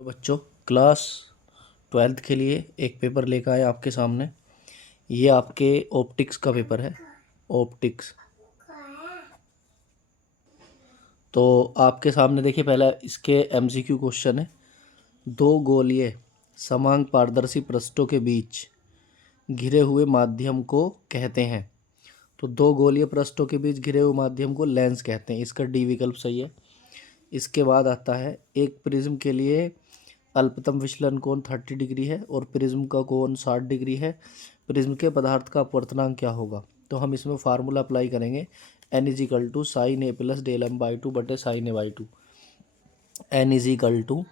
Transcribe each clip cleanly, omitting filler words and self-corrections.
तो बच्चों, class 12th के लिए एक पेपर लेकर आए आपके सामने। ये आपके ऑप्टिक्स का पेपर है, ऑप्टिक्स। तो आपके सामने देखिए, पहला इसके एमसीक्यू क्वेश्चन है। दो गोलीय समान पारदर्शी पृष्ठों के बीच घिरे हुए माध्यम को कहते हैं। तो दो गोलीय पृष्ठों के बीच घिरे हुए माध्यम को लेंस कहते हैं। इसका डी विकल्प सही है। इसके बाद आता है, एक प्रिज्म के लिए अल्पतम विचलन कोण 30 डिग्री है और प्रिज्म का कोण 60 डिग्री है। प्रिज्म के पदार्थ का अपवर्तनांक क्या होगा? तो हम इसमें फार्मूला अप्लाई करेंगे, N is equal to sine A plus del M by two बटे sine A by two. N is equal to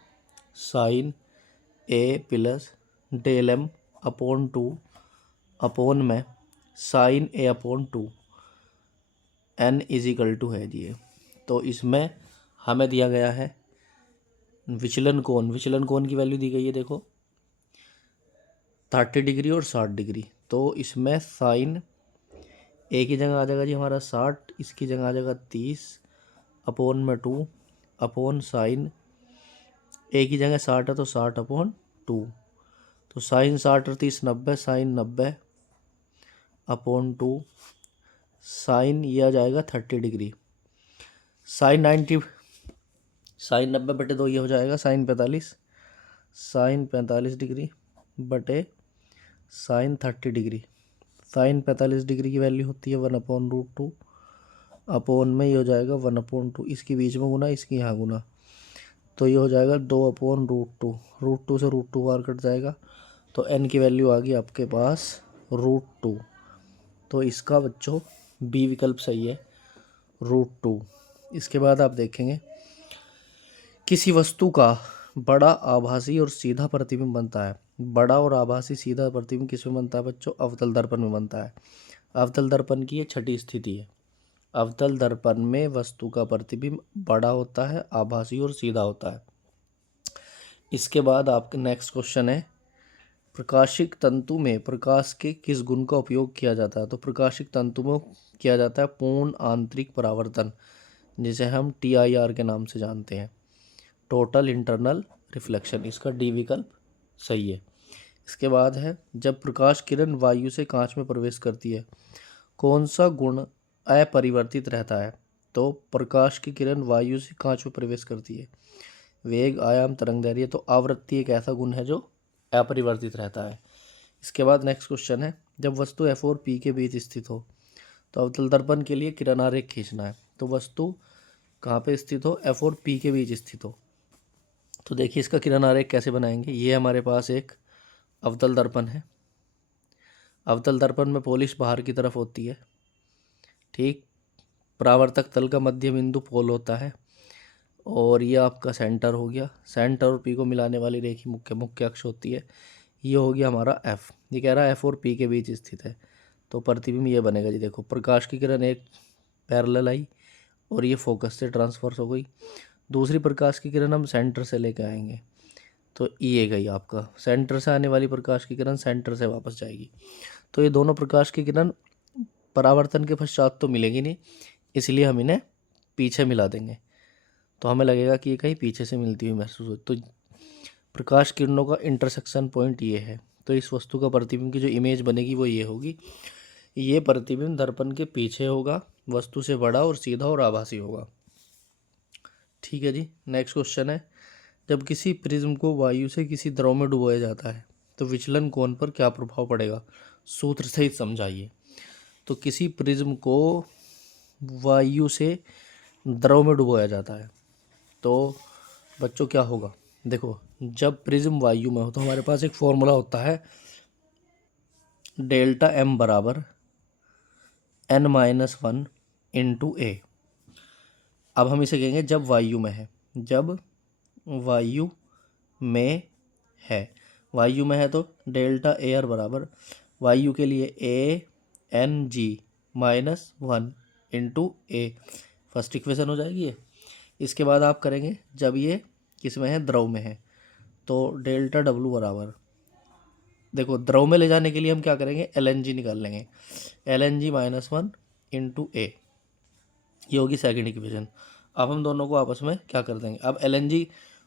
sine A plus del M upon two upon में sine A upon two. N is equal to है जी। तो इसमें हमें दिया गया है विचलन कोण की वैल्यू दी गई है, देखो 30 डिग्री और 60 डिग्री। तो इसमें साइन ए की जगह आ जाएगा जी हमारा 60, इसकी जगह आ जाएगा 30 अपॉन में 2 अपॉन साइन ए की जगह 60 है तो 60 अपॉन 2। तो साइन 60 और 30 90, साइन 90 अपॉन 2 साइन ये आ जाएगा 30 डिग्री। साइन 90 साइन 90 बटे 2 ये हो जाएगा साइन 45, साइन 45 डिग्री बटे साइन 30 डिग्री। साइन 45 डिग्री की वैल्यू होती है 1/√2 अपॉन में ये हो जाएगा 1/2। इसके बीच में गुना, इसकी यहाँ गुना, तो ये हो जाएगा 2/√2। √2 से √2 बार कट जाएगा, तो n की वैल्यू आ गई आपके पास √2। तो इसका बच्चों बी विकल्प सही है, √2। इसके बाद आप देखेंगे, किसी वस्तु का बड़ा आभासी और सीधा प्रतिबिंब बनता है। बड़ा और आभासी सीधा प्रतिबिंब किस में बनता है बच्चों? अवतल दर्पण में बनता है। अवतल दर्पण की ये छठी स्थिति है। अवतल दर्पण में वस्तु का प्रतिबिंब बड़ा होता है, आभासी और सीधा होता है। इसके बाद आपका नेक्स्ट क्वेश्चन है, प्रकाशिक तंतु में प्रकाश के किस गुण का उपयोग किया जाता है? तो प्रकाशिक तंतु में किया जाता है पूर्ण आंतरिक परावर्तन, जिसे हम TIR के नाम से जानते हैं, टोटल इंटरनल रिफ्लेक्शन। इसका डी विकल्प सही है। इसके बाद है, जब प्रकाश किरण वायु से कांच में प्रवेश करती है, कौन सा गुण अपरिवर्तित रहता है? तो प्रकाश की किरण वायु से कांच में प्रवेश करती है, वेग, आयाम, तरंगदैर्घ्य। तो आवृत्ति एक ऐसा गुण है जो अपरिवर्तित रहता है। इसके बाद नेक्स्ट क्वेश्चन है, जब वस्तु F और P के बीच स्थित हो, तो अवतल दर्पण के लिए किरण आरेख खींचना है। तो वस्तु कहाँ पे स्थित हो? F और P के बीच स्थित हो। तो देखिए इसका किरण आरेख कैसे बनाएंगे। ये हमारे पास एक अवतल दर्पण है। अवतल दर्पण में पॉलिश बाहर की तरफ होती है, ठीक। परावर्तक तल का मध्य बिंदु पोल होता है, और ये आपका सेंटर हो गया। सेंटर और पी को मिलाने वाली रेखी मुख्य अक्ष होती है। ये हो गया हमारा एफ। ये कह रहा है एफ और पी के बीच स्थित है, तो प्रतिबिंब ये बनेगा जी। देखो, प्रकाश की किरण एक पैरेलल आई और ये फोकस से ट्रांसफर्स हो गई। दूसरी प्रकाश की किरण हम सेंटर से लेकर आएंगे, तो ये गई आपका सेंटर से आने वाली प्रकाश की किरण सेंटर से वापस जाएगी। तो ये दोनों प्रकाश की किरण परावर्तन के पश्चात तो मिलेगी नहीं, इसलिए हम इन्हें पीछे मिला देंगे, तो हमें लगेगा कि ये कहीं पीछे से मिलती हुई महसूस हो। तो प्रकाश किरणों का इंटरसेक्शन पॉइंट ये है। तो इस वस्तु का प्रतिबिंब की जो इमेज बनेगी वो ये होगी। ये प्रतिबिंब दर्पण के पीछे होगा, वस्तु से बड़ा और सीधा और आभासी होगा। ठीक है जी। नेक्स्ट क्वेश्चन है, जब किसी प्रिज्म को वायु से किसी द्रव में डुबोया जाता है, तो विचलन कोण पर क्या प्रभाव पड़ेगा? सूत्र सहित समझाइए। तो किसी प्रिज्म को वायु से द्रव में डुबोया जाता है, तो बच्चों क्या होगा? देखो, जब प्रिज्म वायु में हो तो हमारे पास एक फॉर्मूला होता है, डेल्टा एम बराबर n-1 इंटू ए। अब हम इसे कहेंगे जब वायु में है। जब वायु में है, वायु में है तो डेल्टा एयर बराबर वायु के लिए a(n)(g)-1 इंटू ए। फर्स्ट इक्वेशन हो जाएगी ये। इसके बाद आप करेंगे जब ये किस में है? द्रव में है, तो डेल्टा डब्लू बराबर, देखो द्रव में ले जाने के लिए हम क्या करेंगे? LNG निकाल लेंगे, LNG-1 इंटू ए। ये होगी सेकेंड इक्वेशन। अब हम दोनों को आपस में क्या कर देंगे? अब LNG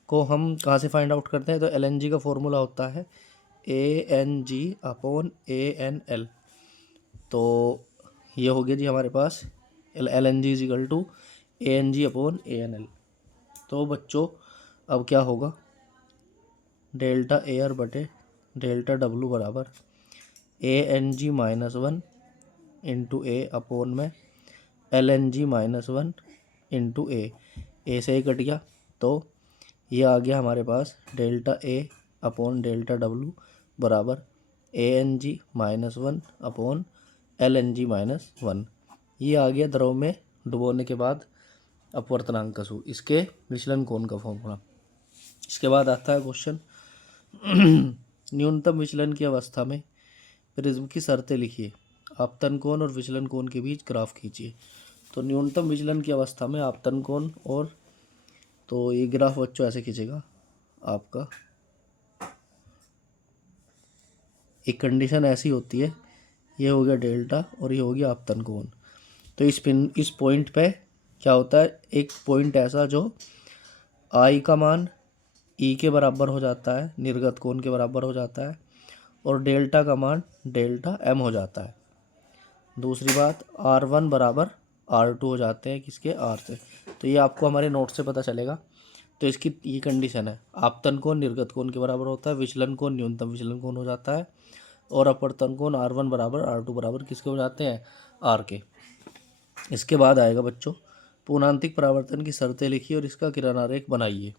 को हम कहाँ से फाइंड आउट करते हैं? तो LNG का फॉर्मूला होता है ANG/ANL। तो ये हो गया जी हमारे पास LNG इजिकल टू ANG/ANL। तो बच्चों अब क्या होगा? डेल्टा एयर बटे डेल्टा डब्लू बराबर ANG-1 इंटू ए अपॉन में LNG-1 इंटू ए से ही कट गया। तो ये आ गया हमारे पास delta A upon delta W बराबर ANG-1 अपॉन LNG-1। ये आ गया द्रव में डुबोने के बाद अपवर्तनांक का सूत्र, इसके विचलन कोण का फॉर्मूला। इसके बाद आता है क्वेश्चन न्यूनतम विचलन की अवस्था में प्रिज्म की शर्तें लिखिए। आपतन कोण और विचलन कोण के बीच ग्राफ खींचिए। तो न्यूनतम विचलन की अवस्था में आपतन कोण और, तो ये ग्राफ बच्चों ऐसे खींचेगा आपका। एक कंडीशन ऐसी होती है, ये हो गया डेल्टा और ये हो गया आपतन कोण। तो इस पॉइंट पे क्या होता है? एक पॉइंट ऐसा जो आई का मान ई के बराबर हो जाता है, निर्गत कोण के बराबर हो जाता है, और डेल्टा का मान डेल्टा एम हो जाता है। दूसरी बात, R1 बराबर R2 हो जाते हैं किसके? R से। तो ये आपको हमारे नोट से पता चलेगा। तो इसकी ये कंडीशन है, आपतन कोण निर्गत कोण के बराबर होता है, विचलन कोण न्यूनतम विचलन कोण हो जाता है, और अपवर्तन कोण R1 बराबर R2 बराबर किसके हो जाते हैं? R के। इसके बाद आएगा बच्चों पूर्णांतिक परावर्तन की शर्तें लिखिए और इसका किरण आरेख बनाइए।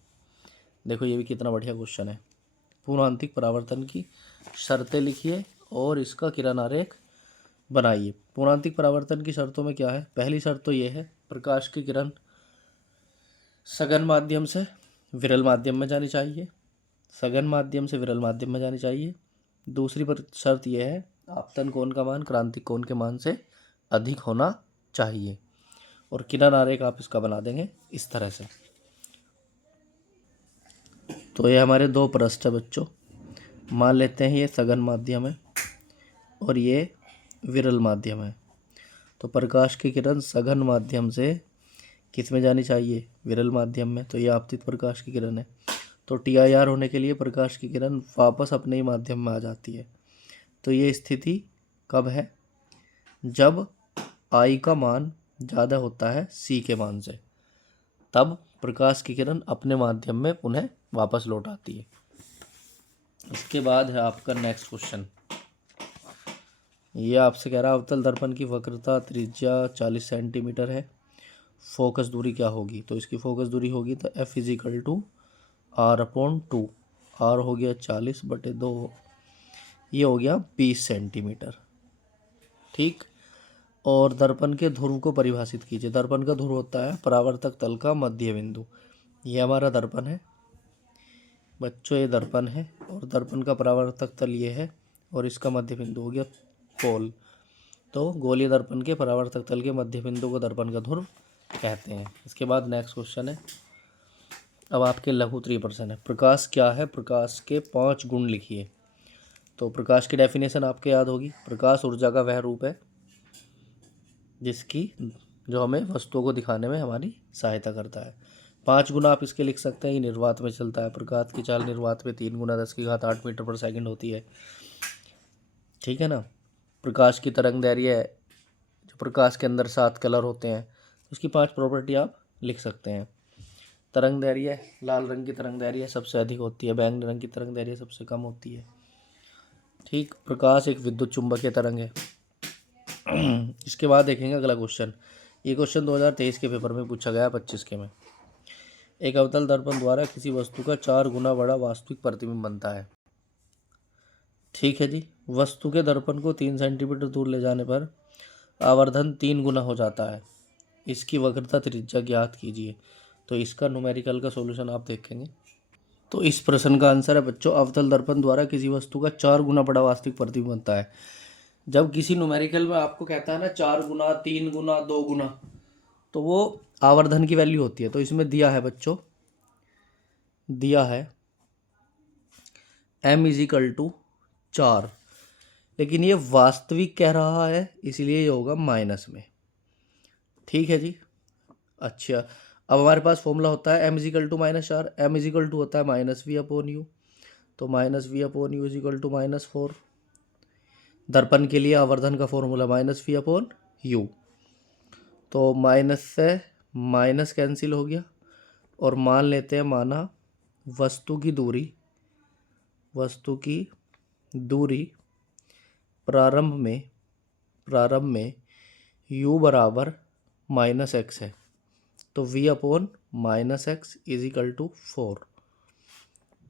देखो ये भी कितना बढ़िया क्वेश्चन है। पूर्णांतिक परावर्तन की शर्तें लिखिए और इसका किरण आरेख बनाइए। पूर्णांतिक परावर्तन की शर्तों में क्या है? पहली शर्त तो ये है, प्रकाश की किरण सघन माध्यम से विरल माध्यम में जानी चाहिए, सघन माध्यम से विरल माध्यम में जानी चाहिए। दूसरी पर शर्त यह है, आपतन कोण का मान क्रांतिक कोण के मान से अधिक होना चाहिए। और किरण आरेख आप इसका बना देंगे इस तरह से। तो ये हमारे दो पृष्ठ है बच्चों। मान लेते हैं ये सघन माध्यम है और ये विरल माध्यम है। तो प्रकाश की किरण सघन माध्यम से किस में जानी चाहिए? विरल माध्यम में। तो ये आपतित प्रकाश की किरण है। तो TIR होने के लिए प्रकाश की किरण वापस अपने ही माध्यम में आ जाती है। तो ये स्थिति कब है? जब I का मान ज़्यादा होता है C के मान से, तब प्रकाश की किरण अपने माध्यम में पुनः वापस लौट आती है। इसके बाद है आपका नेक्स्ट क्वेश्चन। ये आपसे कह रहा है अवतल दर्पण की वक्रता त्रिज्या 40 सेंटीमीटर है, फोकस दूरी क्या होगी? तो इसकी फोकस दूरी होगी तो F is equal to R/2। R हो गया 40/2, ये हो गया 20 सेंटीमीटर। ठीक। और दर्पण के ध्रुव को परिभाषित कीजिए। दर्पण का ध्रुव होता है परावर्तक तल का मध्य बिंदु। ये हमारा दर्पण है बच्चों, ये दर्पण है और दर्पण का परावर्तक तल ये है और इसका मध्य बिंदु हो गया पोल। तो गोलीय दर्पण के परावर्तक तल के मध्य बिंदु को दर्पण का ध्रुव कहते हैं। इसके बाद नेक्स्ट क्वेश्चन है, अब आपके लघु 3% है। प्रकाश क्या है? प्रकाश के 5 गुण लिखिए। तो प्रकाश की डेफिनेशन आपके याद होगी। प्रकाश ऊर्जा का वह रूप है जिसकी जो हमें वस्तुओं को दिखाने में हमारी सहायता करता है। 5 गुना आप इसके लिख सकते हैं। ये निर्वात में चलता है। प्रकाश की चाल निर्वात में 3 × 10⁸ मीटर पर सेकंड होती है। ठीक है ना। प्रकाश की तरंग दैर्ध्य, जो प्रकाश के अंदर 7 कलर होते हैं, उसकी 5 प्रॉपर्टी आप लिख सकते हैं। तरंग दैर्ध्य, लाल रंग की तरंग दैर्ध्य सबसे अधिक होती है, बैंगनी रंग की तरंग दैर्ध्य सबसे कम होती है। ठीक। प्रकाश एक विद्युत चुंबकीय तरंग है। इसके बाद देखेंगे अगला क्वेश्चन। ये क्वेश्चन 2023 के पेपर में पूछा गया 25 के में। एक अवतल दर्पण द्वारा किसी वस्तु का 4 गुना बड़ा वास्तविक प्रतिबिंब बनता है। ठीक है जी। वस्तु के दर्पण को 3 सेंटीमीटर दूर ले जाने पर आवर्धन 3 गुना हो जाता है। इसकी वक्रता त्रिज्या ज्ञात कीजिए। तो इसका न्यूमेरिकल का सॉल्यूशन आप देखेंगे। तो इस प्रश्न का आंसर है बच्चों, अवतल दर्पण द्वारा किसी वस्तु का 4 गुना बड़ा वास्तविक प्रतिबिंब बनता है। जब किसी न्यूमेरिकल में आपको कहता है ना 4 गुना, 3 गुना, 2 गुना, तो वो आवर्धन की वैल्यू होती है। तो इसमें दिया है बच्चों, दिया है m इजिकल टू 4, लेकिन ये वास्तविक कह रहा है इसलिए ये होगा माइनस में। ठीक है जी। अच्छा, अब हमारे पास फॉर्मूला होता है m is equal to -r, m is equal to होता है -v/u, तो -v/u इजिकल टू -4। दर्पण के लिए आवर्धन का फॉर्मूला -v/u, तो माइनस से माइनस कैंसिल हो गया, और मान लेते हैं माना वस्तु की दूरी प्रारंभ में u बराबर -x है, तो v/-x इजिकल टू 4,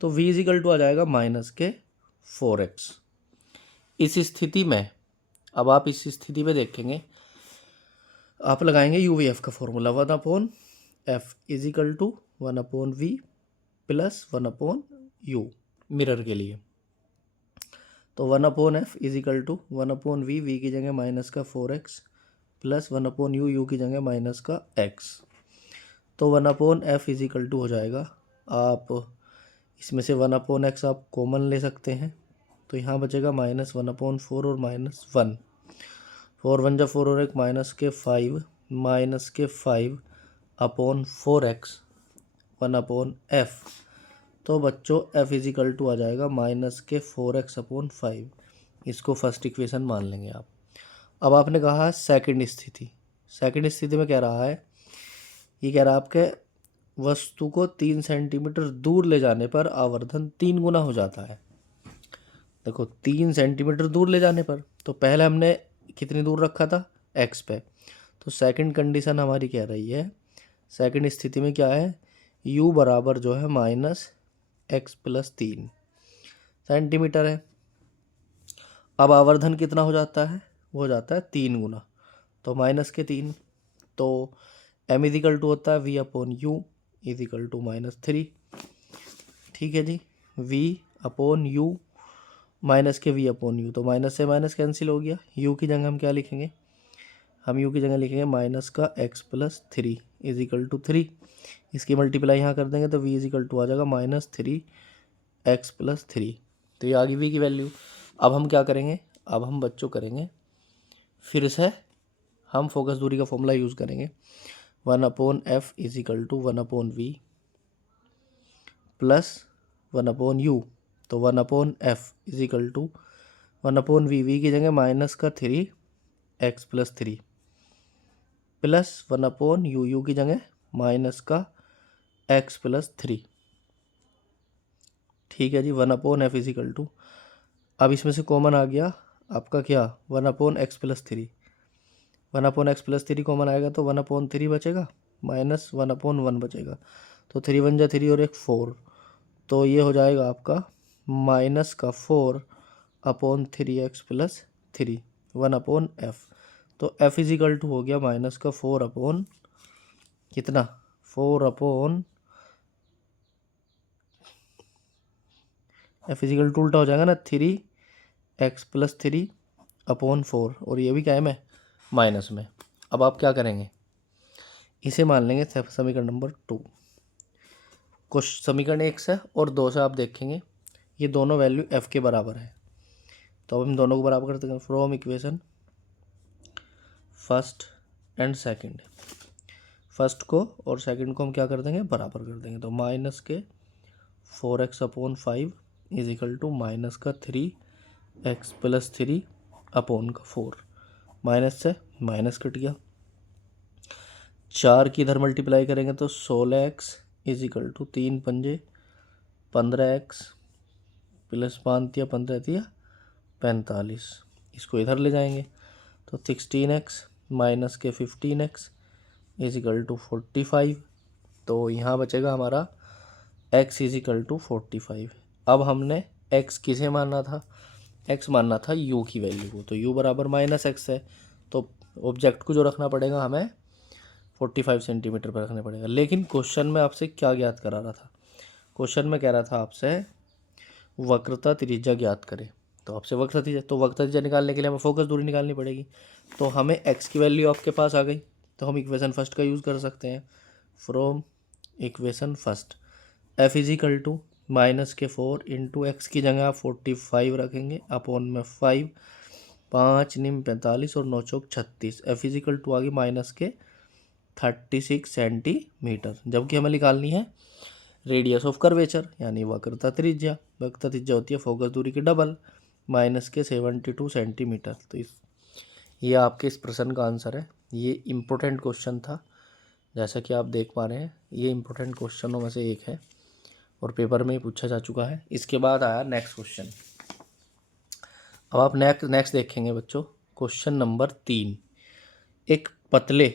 तो v इजिकल टू आ जाएगा -4x। इस स्थिति में अब आप इस स्थिति में देखेंगे, आप लगाएंगे UVF का formula 1/f is equal to 1/v plus 1/u mirror के लिए, तो 1/f is equal to 1/v, v की जगह -4x प्लस 1/u, u की जगह -x, तो 1/f इजिकल टू हो जाएगा, आप इसमें से 1/x आप कॉमन ले सकते हैं, तो यहाँ बचेगा -1/4 और -1, 4 1 जा 4 और 1 -5/4x 1/f, तो बच्चों f इजिकल टू आ जाएगा -4x/5। इसको फर्स्ट इक्वेशन मान लेंगे आप। अब आपने कहा है सेकंड स्थिति में कह रहा है, ये कह रहा है आपके वस्तु को 3 सेंटीमीटर दूर ले जाने पर आवर्धन 3 गुना हो जाता है। देखो 3 सेंटीमीटर दूर ले जाने पर, तो पहले हमने कितनी दूर रखा था x पे, तो सेकंड कंडीशन हमारी कह रही है, सेकंड स्थिति में क्या है, u बराबर जो है -x+3 सेंटीमीटर है। अब आवर्धन कितना हो जाता है, वो हो जाता है 3 गुना, तो -3, तो m इजिकल टू होता है v/u इजिकल टू -3। ठीक है जी, v/u -v/u, तो माइनस से माइनस कैंसिल हो गया, u की जगह हम क्या लिखेंगे, हम u की जगह लिखेंगे -x+3 इजिकल टू 3। इसकी मल्टीप्लाई यहाँ कर देंगे तो v इजिकल टू आ जाएगा -3x+3, तो ये आ गई v की वैल्यू। अब हम क्या करेंगे, अब हम बच्चों करेंगे फिर से हम फोकस दूरी का फॉर्मूला यूज़ करेंगे, 1/f is equal to 1/v plus 1/u, तो 1/f is equal to 1/v, v की जगह -3x+3 प्लस 1/u, u की जगह -x+3। ठीक है जी, 1/f इजिकल टू, अब इसमें से कॉमन आ गया आपका क्या 1/x+3, 1/x+3 कॉमन आएगा तो 1/3 बचेगा माइनस 1/1 बचेगा, तो 3 1 जा 3 और 1 4, तो ये हो जाएगा आपका -4/3x+3 1/f, तो f इजिकल टू हो गया -4 कितना 4 f इजिकल टू उल्टा हो जाएगा ना 3x+3/4, और ये भी क्या है में माइनस में। अब आप क्या करेंगे, इसे मान लेंगे समीकरण नंबर 2। कुछ समीकरण 1 से और 2 से आप देखेंगे ये दोनों वैल्यू f के बराबर है, तो अब हम दोनों को बराबर करते हैं from equation first and second, first को और सेकंड को हम क्या कर देंगे बराबर कर देंगे, तो -4x/5 is equal to -3x+3/4, minus से माइनस कट गया, 4 की इधर मल्टीप्लाई करेंगे तो 16x इजिकल टू 3 पंजे 15x प्लस 5 15 45, इसको इधर ले जाएंगे तो 16x माइनस के 15x इजिकल टू 45, तो यहाँ बचेगा हमारा x इजिकल टू 45। अब हमने x किसे मानना था, x मानना था u की वैल्यू को, तो u बराबर -x है, तो ऑब्जेक्ट को जो रखना पड़ेगा हमें 45 सेंटीमीटर पर रखना पड़ेगा। लेकिन क्वेश्चन में आपसे क्या ज्ञात करा रहा था, क्वेश्चन में कह रहा था आपसे वक्रता त्रिज्या ज्ञात करें, तो आपसे वक्रता त्रिज्या, तो वक्रता त्रिज्या निकालने के लिए हमें फोकस दूरी निकालनी पड़ेगी, तो हमें x की वैल्यू आपके पास आ गई, तो हम इक्वेशन फर्स्ट का यूज़ कर सकते हैं, from equation first f is equal to -4 into x की जगह आप 45 रखेंगे अपॉन में 5 5 निम 45 और 9 चौक 36, f इजिकल टू आ गई 36 सेंटीमीटर, जबकि हमें निकालनी है रेडियस ऑफ कर्वेचर यानी वक्रता त्रिज्या। वक्रता त्रिज्या होती है फोकस दूरी की डबल माइनस के 72 सेंटीमीटर। तो ये आपके इस प्रश्न का आंसर है। ये इम्पोर्टेंट क्वेश्चन था, जैसा कि आप देख पा रहे हैं ये इम्पोर्टेंट क्वेश्चनों में से एक है और पेपर में ही पूछा जा चुका है। इसके बाद आया नेक्स्ट क्वेश्चन। अब आप नेक्स्ट देखेंगे बच्चों, क्वेश्चन नंबर 3। एक पतले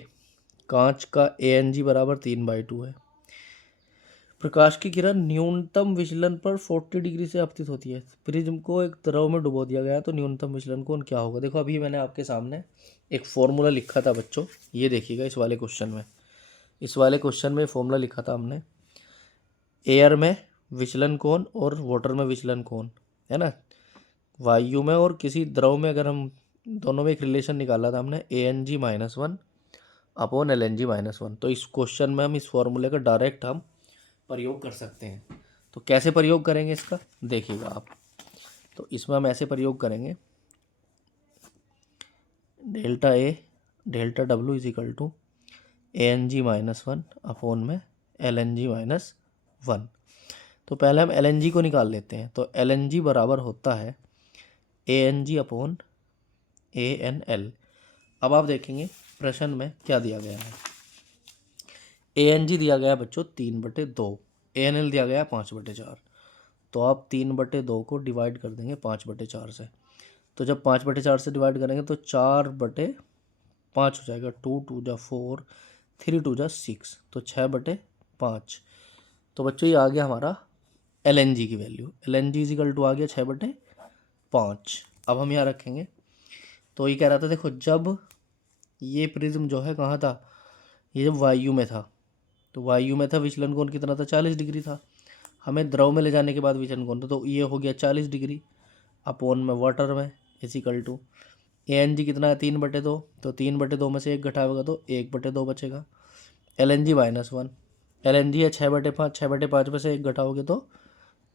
कांच का ANG बराबर 3/2 है। प्रकाश की किरण न्यूनतम विचलन पर 40 डिग्री से आपतित होती है। प्रिज्म को एक द्रव में डुबो दिया गया तो न्यूनतम विचलन कोण क्या होगा। देखो अभी मैंने आपके सामने एक फॉर्मूला लिखा था बच्चों, ये देखिएगा इस वाले क्वेश्चन में फॉर्मूला लिखा था हमने। एयर में विचलन कोण और वाटर में विचलन कोण, है ना। वायु में और किसी द्रव में अगर हम दोनों में एक रिलेशन निकाला था हमने, ANG -1 अपॉन LNG -1। तो इस क्वेश्चन में हम इस फॉर्मूले का डायरेक्ट हम प्रयोग कर सकते हैं। तो कैसे प्रयोग करेंगे इसका देखिएगा आप। तो इसमें हम ऐसे प्रयोग करेंगे, delta A delta W is equal to ANG -1 upon में LNG -1। तो पहले हम LNG को निकाल लेते हैं। तो LNG बराबर होता है ANG अपॉन ANL। अब आप देखेंगे प्रश्न में क्या दिया गया है। ANG दिया गया है बच्चों 3/2, ANL दिया गया है 5/4। तो आप 3/2 को डिवाइड कर देंगे 5/4 से। तो जब 5/4 से डिवाइड करेंगे तो 4/5 हो जाएगा। 2 2 जा 4, 3 2 जा 6, तो 6/5। तो बच्चों ये आ गया हमारा LNG की वैल्यू। LNG इज इक्वल टू आ गया 6/5। अब हम यहाँ रखेंगे। तो ये कह रहा था देखो, जब ये प्रिज्म जो है कहाँ था, ये जब वायु में था, तो वायु में था विचलन कोण कितना था, 40 डिग्री था। हमें द्रव में ले जाने के बाद विचलन कोण था, तो ये हो गया 40 डिग्री अपॉन में वाटर में इज इक्वल टू ANG कितना है 3/2। तो 3/2 में से एक घटाएगा तो 1/2 बचेगा। LNG -1, LNG है 6/5, 6/5 में से एक घटाओगे तो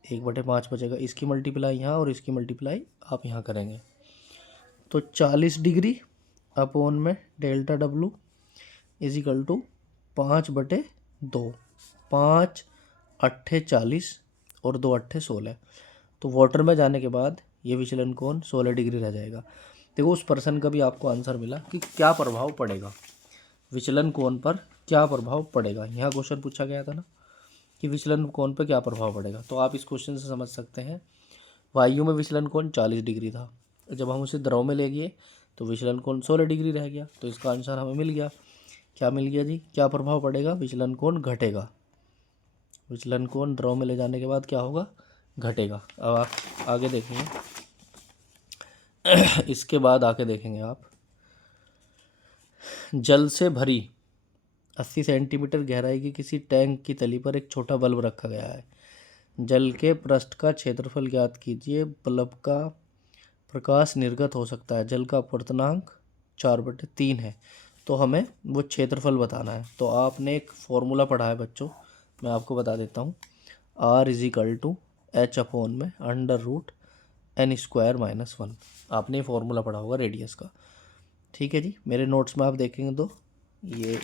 1/5 बचेगा। इसकी मल्टीप्लाई यहाँ और इसकी मल्टीप्लाई आप यहाँ करेंगे तो 40 डिग्री अपॉन में delta W is equal to 5/2। 5 8 40 और 2 8 16। तो वाटर में जाने के बाद ये विचलन कोण 16 डिग्री रह जाएगा। देखो उस प्रश्न का भी आपको आंसर मिला कि क्या प्रभाव पड़ेगा, विचलन कोण पर क्या प्रभाव पड़ेगा। यहाँ क्वेश्चन पूछा गया था ना कि विचलन कोण पर क्या प्रभाव पड़ेगा। तो आप इस क्वेश्चन से समझ सकते हैं, वायु में विचलन कोण 40 डिग्री था, जब हम उसे द्रव में ले गए तो विचलन कोण 16 डिग्री रह गया। तो इसका आंसर हमें मिल गया। क्या मिल गया जी, क्या प्रभाव पड़ेगा, विचलन कोण घटेगा। विचलन कोण द्रव में ले जाने के बाद क्या होगा, घटेगा। अब आप आगे देखेंगे इसके बाद आके देखेंगे आप, जल से भरी 80 सेंटीमीटर गहराई की किसी टैंक की तली पर एक छोटा बल्ब रखा गया है। जल के पृष्ठ का क्षेत्रफल ज्ञात कीजिए। बल्ब का प्रकाश निर्गत हो सकता है। जल का अपवर्तनांक 4/3 है। तो हमें वो क्षेत्रफल बताना है। तो आपने एक फॉर्मूला पढ़ा है बच्चों, मैं आपको बता देता हूँ। R is equal to H upon में √n² - 1। आपने फॉर्मूला पढ़ा होगा रेडियस का, ठीक है जी। मेरे नोट्स में आप देखेंगे तो ये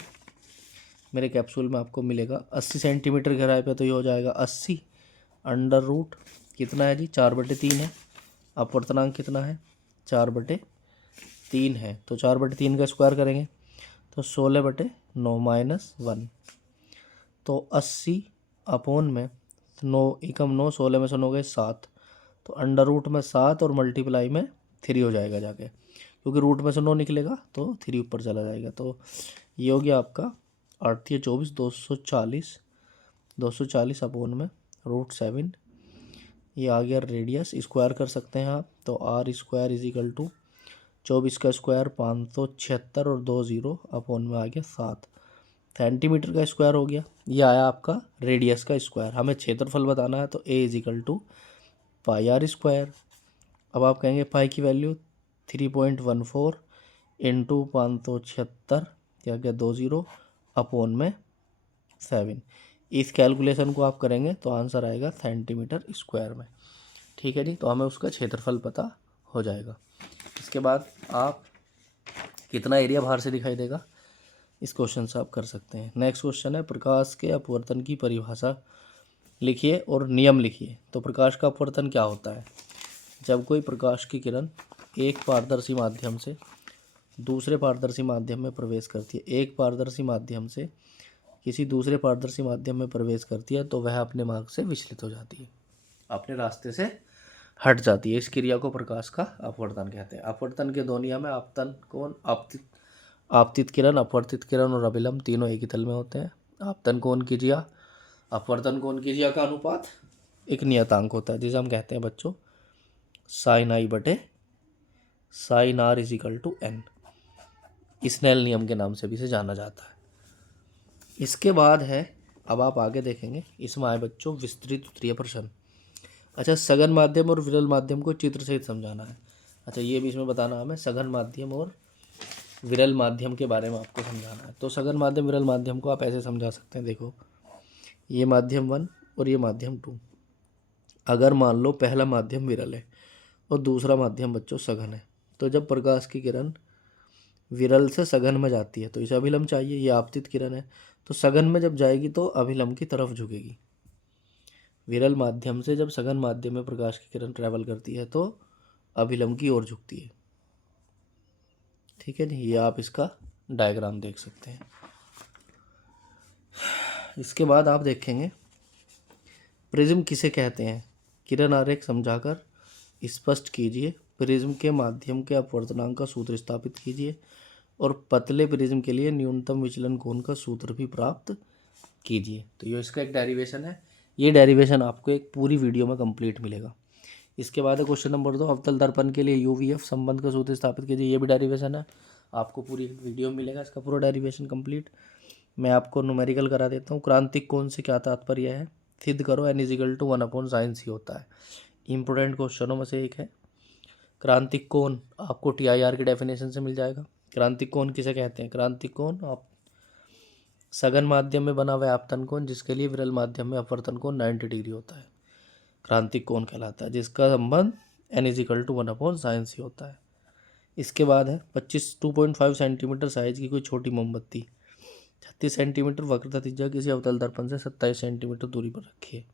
मेरे कैप्सूल में आपको मिलेगा 80 सेंटीमीटर गहराई पे, तो ये हो जाएगा 80 √ कितना है जी 4/3 है। अपवर्तनांक कितना है 4/3 है। तो 4/3 का स्क्वायर करेंगे तो 16/9 - 1। तो 80 अपॉन में 9 एकम 9, 16 में से 9 गए 7। तो √ में 7 और मल्टीप्लाई में 3 हो जाएगा जाके, क्योंकि रूट में से 9 निकलेगा तो 3 ऊपर चला जाएगा। तो ये हो गया आपका 8 या 24 240 अपॉन में √7। ये आ गया रेडियस, स्क्वायर कर सकते हैं आप। तो R² इज इक्वल टू 24 का स्क्वायर 576 और 2 0 अपॉन में आ गया 7 सेंटीमीटर का स्क्वायर हो गया। ये आया आपका रेडियस का स्क्वायर। हमें क्षेत्रफल बताना है तो A is equal to πr²। अब आप कहेंगे पाई की वैल्यू 3.14 इंटू 576 क्या क्या 2 0 अपॉन में 7। इस कैलकुलेशन को आप करेंगे तो आंसर आएगा सेंटीमीटर स्क्वायर में, ठीक है जी। तो हमें उसका क्षेत्रफल पता हो जाएगा। इसके बाद आप कितना एरिया बाहर से दिखाई देगा, इस क्वेश्चन से आप कर सकते हैं। नेक्स्ट क्वेश्चन है प्रकाश के अपवर्तन की परिभाषा लिखिए और नियम लिखिए। तो प्रकाश का अपवर्तन क्या होता है? जब कोई प्रकाश की किरण एक पारदर्शी माध्यम से दूसरे पारदर्शी माध्यम में प्रवेश करती है, एक पारदर्शी माध्यम से किसी दूसरे पारदर्शी माध्यम में प्रवेश करती है तो वह अपने मार्ग से विचलित हो जाती है, अपने रास्ते से हट जाती है। इस क्रिया को प्रकाश का अपवर्तन कहते हैं। अपवर्तन के दो नियम है, आपतन कोण, आपतित किरण, अपवर्तित किरण और अभिलंब तीनों एक ही तल में होते हैं। आपतन कोण की जिया, अपवर्तन कोण की जिया का अनुपात एक नियतांक होता है जिसे हम कहते हैं बच्चों साइन आई बटे sine r is equal to n. Snell नियम के नाम से भी इसे जाना जाता है। इसके बाद है, अब आप आगे देखेंगे इसमें आए बच्चों विस्तृत उत्तरीय प्रश्न। अच्छा, सघन माध्यम और विरल माध्यम को चित्र सहित समझाना है। अच्छा, ये भी इसमें बताना हमें सघन माध्यम और विरल माध्यम के बारे में आपको समझाना है। तो सघन माध्यम विरल माध्यम को आप ऐसे समझा सकते हैं, देखो ये माध्यम 1 और ये माध्यम 2। अगर मान लो पहला माध्यम विरल है और दूसरा माध्यम बच्चों सघन है, तो जब प्रकाश की किरण विरल से सघन में जाती है तो इसे अभिलंब चाहिए। ये आपतित किरण है तो सघन में जब जाएगी तो अभिलंब की तरफ झुकेगी। विरल माध्यम से जब सघन माध्यम में प्रकाश की किरण ट्रैवल करती है तो अभिलंब की ओर झुकती है। ठीक है जी, ये आप इसका डायग्राम देख सकते हैं। इसके बाद आप देखेंगे प्रिज्म किसे कहते हैं, किरण आरेख समझाकर स्पष्ट कीजिए। प्रिज्म के माध्यम के अपवर्तनांक का सूत्र स्थापित कीजिए और पतले प्रिज्म के लिए न्यूनतम विचलन कोण का सूत्र भी प्राप्त कीजिए। तो ये इसका एक डेरिवेशन है। ये डेरिवेशन आपको एक पूरी वीडियो में कंप्लीट मिलेगा। इसके बाद है क्वेश्चन नंबर 2, अवतल दर्पण के लिए यूवीएफ संबंध का सूत्र स्थापित कीजिए। ये भी डेरिवेशन है, आपको पूरी वीडियो में मिलेगा इसका पूरा डेरिवेशन कंप्लीट। मैं आपको न्यूमेरिकल करा देता हूँ। क्रांतिक कोण से क्या तात्पर्य है, सिद्ध करो n = 1/sin होता है। इंपॉर्टेंट क्वेश्चनों में से एक है। क्रांतिक कोण आपको TIR की डेफिनेशन से मिल जाएगा। क्रांतिक कोण किसे कहते हैं, क्रांतिक कोण आप सघन माध्यम में बना हुआ आपतन कोण जिसके लिए विरल माध्यम में अपवर्तन कोण 90 डिग्री होता है, क्रांतिक कोण कहलाता है, जिसका संबंध n = 1/sin होता है। इसके बाद है 2.5 सेंटीमीटर साइज की कोई छोटी मोमबत्ती 36 सेंटीमीटर वक्रता त्रिज्या किसी अवतल दर्पण से 27 सेंटीमीटर दूरी पर रखिए।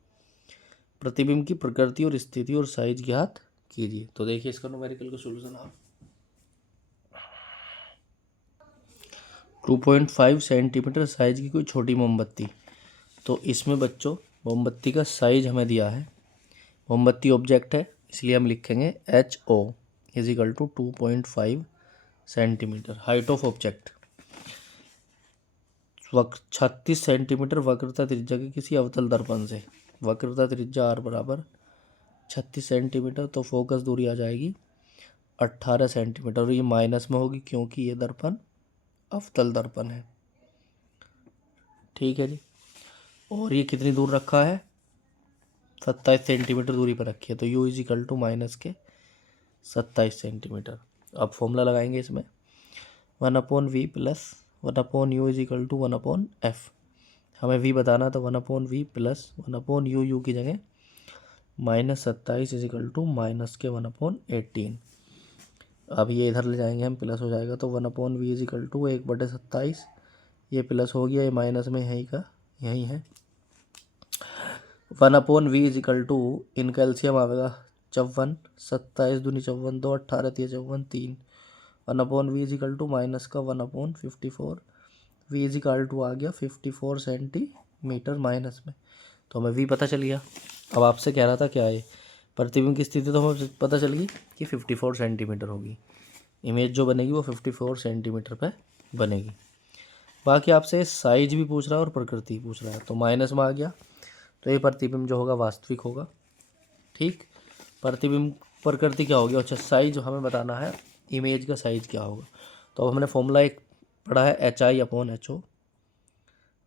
प्रतिबिंब की प्रकृति और स्थिति और साइज ज्ञात कीजिए। तो देखिए इसका न्यूमेरिकल का सॉल्यूशन आप 2.5 सेंटीमीटर साइज की कोई छोटी मोमबत्ती, तो इसमें बच्चों मोमबत्ती का साइज हमें दिया है, मोमबत्ती ऑब्जेक्ट है इसलिए हम लिखेंगे HO = 2.5 centimetre. Height of object 36 centimetre वक्रता त्रिज्या के किसी अवतल दर्पण से, वक्रता त्रिज्या R = 36 सेंटीमीटर, तो फोकस दूरी आ जाएगी 18 सेंटीमीटर और ये माइनस में होगी क्योंकि ये दर्पण अवतल दर्पण है। ठीक है जी, और ये कितनी दूर रखा है, 27 सेंटीमीटर दूरी पर रखी है, तो U = -27 सेंटीमीटर। अब फॉर्मूला लगाएंगे इसमें 1/v + 1/u = 1/f। हमें v बताना तो 1/v + 1/u, u की जगह -27 = -1/18। अब ये इधर ले जाएंगे हम, प्लस हो जाएगा तो 1/v = 1/27। ये प्लस हो गया, ये माइनस में यहीं का यहीं है। 1/v = इन कैल्शियम आएगा 54, 27 दूनी 54, 2 18 3 54 3। 1/v = माइनस का 1/54, v = आ गया 54 सेंटीमीटर माइनस में, तो हमें v पता चल गया। अब आपसे कह रहा था क्या है, प्रतिबिंब की स्थिति तो हमें पता चल गई कि 54 सेंटीमीटर होगी, इमेज जो बनेगी वो 54 सेंटीमीटर पे बनेगी। बाकी आपसे साइज भी पूछ रहा है और प्रकृति पूछ रहा है, तो माइनस में आ गया, तो ये प्रतिबिंब जो होगा वास्तविक होगा। ठीक, प्रतिबिंब प्रकृति क्या होगी, अच्छा साइज हमें बताना है, इमेज का साइज क्या होगा। तो अब हमने फॉर्मूला एक पढ़ा है HI/HO,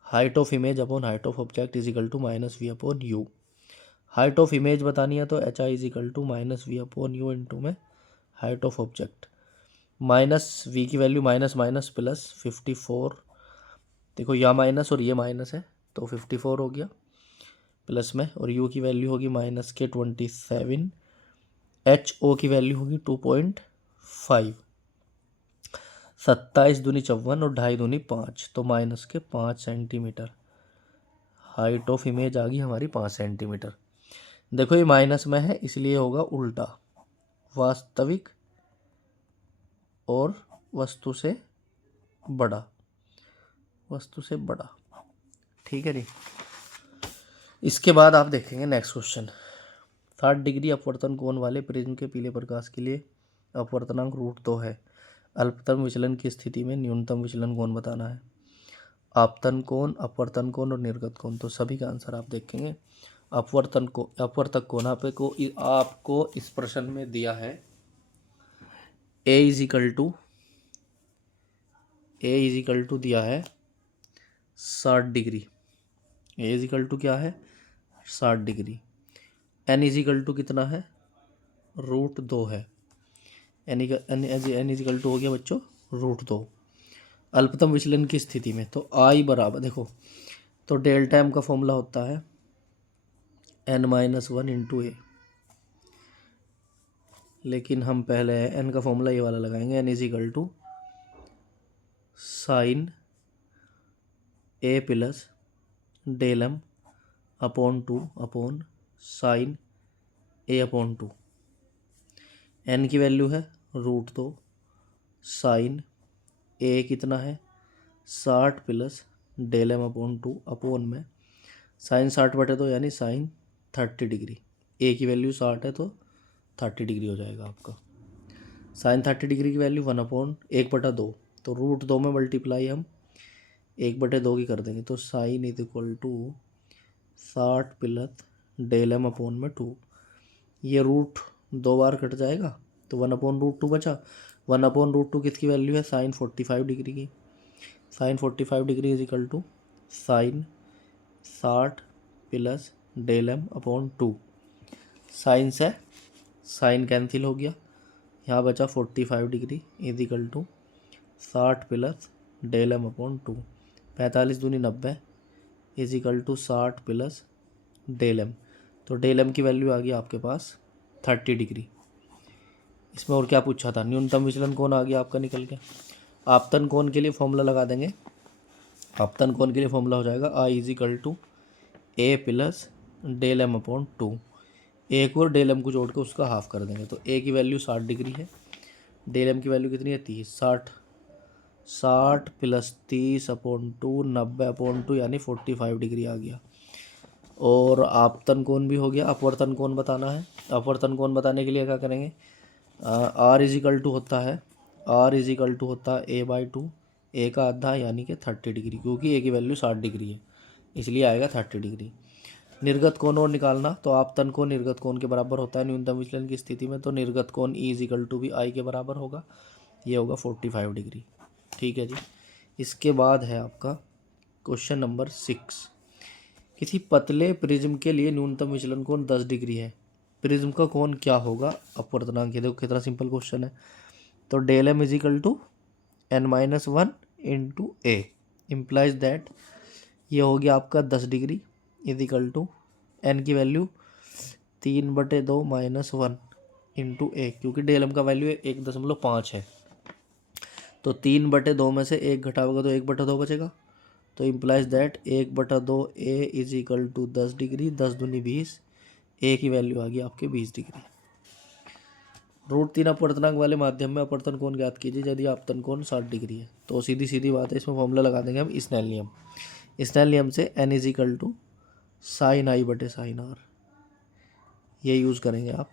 height of image upon height of object = -v/u। Height of image बतानी है तो HI = -v/u इंटू में height of object, minus v की वैल्यू माइनस माइनस प्लस 54, देखो यहाँ माइनस और ये माइनस है तो 54 हो गया प्लस में, और u की वैल्यू होगी -27, HO की वैल्यू होगी 2.5। 27 दूनी 54 और 2.5 दूनी 5, तो माइनस के 5 सेंटीमीटर। हाइट ऑफ इमेज आ गई हमारी 5 सेंटीमीटर। देखो ये माइनस में है इसलिए होगा उल्टा, वास्तविक और वस्तु से बड़ा, वस्तु से बड़ा। ठीक है जी। इसके बाद आप देखेंगे नेक्स्ट क्वेश्चन। 60 डिग्री अपवर्तन कोण वाले प्रिज्म के पीले प्रकाश के लिए अपवर्तनांक √2 है। अल्पतम विचलन की स्थिति में न्यूनतम विचलन कोण बताना है। आपतन कोण, अपवर्तन कोण और निर्गत कोण, तो सभी का आंसर आप देखेंगे। अपवर्तक कोण आपको इस प्रश्न में दिया है ए इज इक्वल टू दिया है 60 degree. A is equal to क्या है 60 degree. N is equal to कितना है √2 है। एन इज इक्वल टू हो गया बच्चों √2। अल्पतम विचलन की स्थिति में तो आई बराबर, देखो तो डेल्टा एम का फॉर्मूला होता है n-1 इंटू ए, लेकिन हम पहले एन का फॉर्मूला ये वाला लगाएंगे। N is equal to sine A plus del M upon 2 upon sine A upon 2। N की वैल्यू है √2, साइन ए कितना है 60 प्लस डेल एम अपॉन 2 अपॉन में साइन 60/2 यानी साइन 30 डिग्री। ए की वैल्यू 60 है तो 30 डिग्री हो जाएगा आपका। साइन 30 डिग्री की वैल्यू 1/2, तो √2 में मल्टीप्लाई हम 1/2 की कर देंगे, तो sine is equal to 60 plus del M upon में 2। ये रूट 2 बार कट जाएगा तो 1/√2 बचा। 1/√2 किसकी वैल्यू है साइन 45 डिग्री की। Sine 45 degree is equal to sine 60 plus del M upon 2। Sine से साइन कैंसिल हो गया, यहाँ बचा 45 degree is equal to 60 plus del M upon 2। 45 दूनी 90 is equal to 60 plus del m, तो डेल एम की value आ गई आपके पास 30 डिग्री। इसमें और क्या पूछा था, न्यूनतम विचलन कोण आ गया आपका निकल के। आपतन कोण के लिए फॉर्मूला लगा देंगे। आपतन कोण के लिए फॉर्मूला हो जाएगा I is equal to A plus del M upon 2। एक और डेल एम को जोड़ के उसका हाफ कर देंगे, तो ए की वैल्यू 60 डिग्री है, डेल एम की वैल्यू कितनी है 30। 60 प्लस 30 अपॉन 2 90/2 यानी 45 डिग्री आ गया। और आपतन कोण भी हो गया। अपवर्तन कोण बताना है। अपवर्तन कोण बताने के लिए क्या करेंगे, आर इज इक्वल टू होता है a/2, ए का आधा यानी कि 30 डिग्री, क्योंकि ए की वैल्यू 60 डिग्री है इसलिए आएगा 30 डिग्री। निर्गत कोण और निकालना, तो आपतन कोण निर्गत कोण के बराबर होता है न्यूनतम विचलन की स्थिति में, तो निर्गत कोण ई इज इक्वल टू भी आई के बराबर होगा, ये होगा 45 डिग्री। ठीक है जी। इसके बाद है आपका क्वेश्चन नंबर 6। किसी पतले प्रिज्म के लिए न्यूनतम विचलन कोण 10 डिग्री है, प्रिज्म का कोण क्या होगा अपवर्तनांक। देखो कितना सिंपल क्वेश्चन है। तो del m is equal to n-1 into A implies that ये हो गया आपका 10 degree is equal to n की वैल्यू 3/2 -1 इंटू ए, क्योंकि डेल एम का वैल्यू 1.5 है, तो 3/2 में से 1 घटाओगे तो 1/2 बचेगा, तो implies that 1/2 A is equal to 10 degree, 10 दूनी 20, ए की वैल्यू आ गई आपके 20 डिग्री। √3 अपवर्तनांक वाले माध्यम में अपवर्तन कोण ज्ञात कीजिए यदि आपतन कोण 60 डिग्री है। तो सीधी सीधी बात है, इसमें फॉर्मूला लगा देंगे हम स्नेल नियम। स्नेल नियम से n is equal to sine i/साइन r, ये यूज़ करेंगे आप।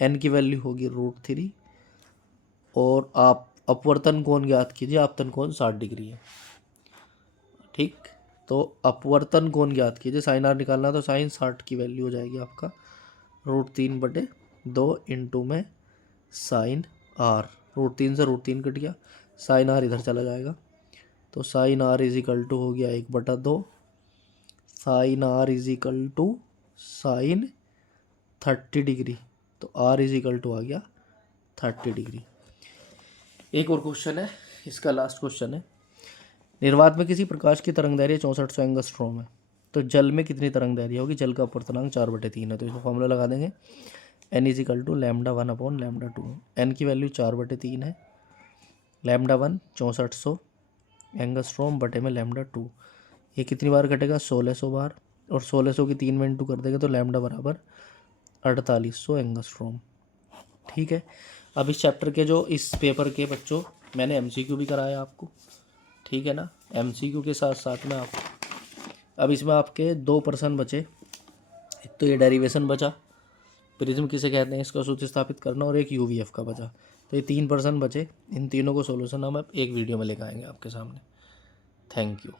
n की वैल्यू होगी √3 और आप अपवर्तन कोण ज्ञात कीजिए, आपतन कोण 60 डिग्री है। ठीक, तो अपवर्तन कोण ज्ञात कीजिए, साइन r निकालना, तो साइन 60 की वैल्यू हो जाएगी आपका √3/2 इंटू में साइन r। √3 से √3 कट गया, साइन r इधर चला जाएगा, तो sine r is equal to हो गया 1/2, sine r is equal to sine 30 degree, तो r इज इक्वल टू आ गया 30 डिग्री। एक और क्वेश्चन है, इसका लास्ट क्वेश्चन है। निर्वात में किसी प्रकाश की तरंग दैर्घ्य 6400 एंगस्ट्रॉम है, तो जल में कितनी तरंग दैर्घ्य होगी। जल का अपवर्तनांक 4/3 है, तो इसको फॉर्मूला लगा देंगे n is equal to λ1/λ2। n की वैल्यू 4/3 है, लैम्डा 1 6400 एंगस्ट्रॉम बटे में लैम्डा 2। ये कितनी बार कटेगा? 1600 बार, और 1600 की 3 में इंटू कर देंगे तो लैम्डा बराबर 4800 एंगस्ट्रॉम। ठीक है। अब इस चैप्टर के जो इस पेपर के बच्चों मैंने एमसीक्यू भी कराया आपको, ठीक है ना। एमसीक्यू के साथ साथ में आप अब इसमें आपके 2 प्रश्न बचे। एक तो ये डेरिवेशन बचा, प्रिज्म किसे कहते हैं इसका सूत्र स्थापित करना, और एक यूवीएफ का बचा। तो ये 3 प्रश्न बचे, इन तीनों को सोल्यूशन हम अब एक वीडियो में लेकर आएंगे आपके सामने। Thank you.